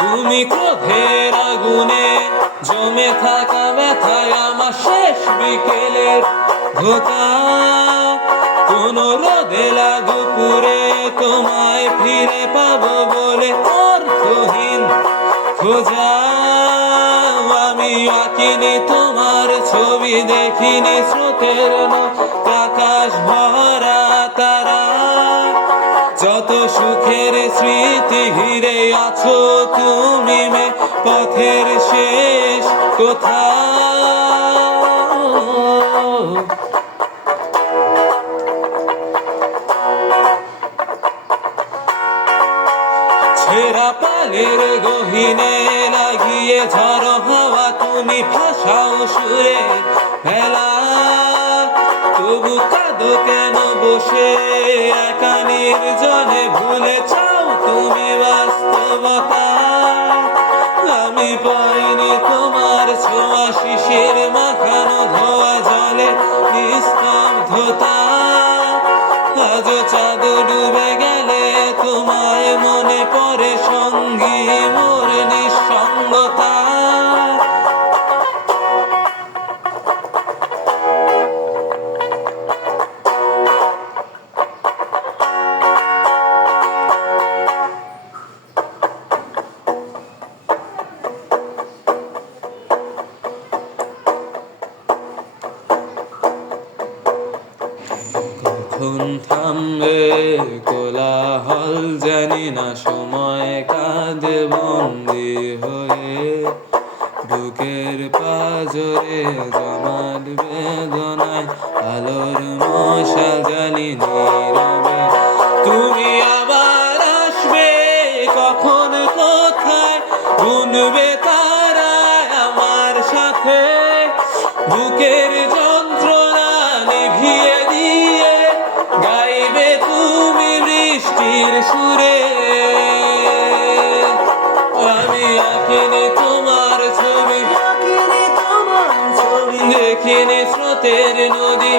তুমি ক্রোধের আগুনে জমে থাকা ব্যথায় আমার শেষ বিকেলের ধোঁকা। কোন রোদে দুপুরে তোমায় ফিরে পাবো বলে অর্থহীন খোঁজা। আমি আঁকিনি তোমার ছবি, দেখিনি স্রোতের আকাশ ভরা তারা। যত সুখের স্মৃতি ঘিরে আছো তুমি মে পথের শেষ কোথাও। ছেঁড়া পালের গহিনে লাগিয়ে ঝড় হাওয়া তুমি ভাষাও সুরে ফেলা। তবু কাঁদো কেন বসে একা নির্জনে, ভুলে চাও তুমি বাস্তবতা। আমি পাইনি তোমার ছোঁয়া, শিশির মাখানো ধোয়া জলে নিস্তব্ধতা। আজ চাঁদ ডুবে গেলে তোমায় মনে পড়ে সঙ্গী মোর নিঃসঙ্গতা। কখন থামবে কোলাহল জানি না, সময় কাঁদে বন্দি হয়ে। বুকের পাজরে জমাট বেদনায় আলোর মশা জ্বালি নীরবে। তুমি আবার আসবে কখন কোথায়, গুনবে তারায় আমার সাথে। বুকের যন্ত্রণা নিভিয়ে দিয়ে গাইবে তুমি বৃষ্টির সুরে। আমি আঁকিনি তোমার ছবি, দেখিনি স্রোতের নদী।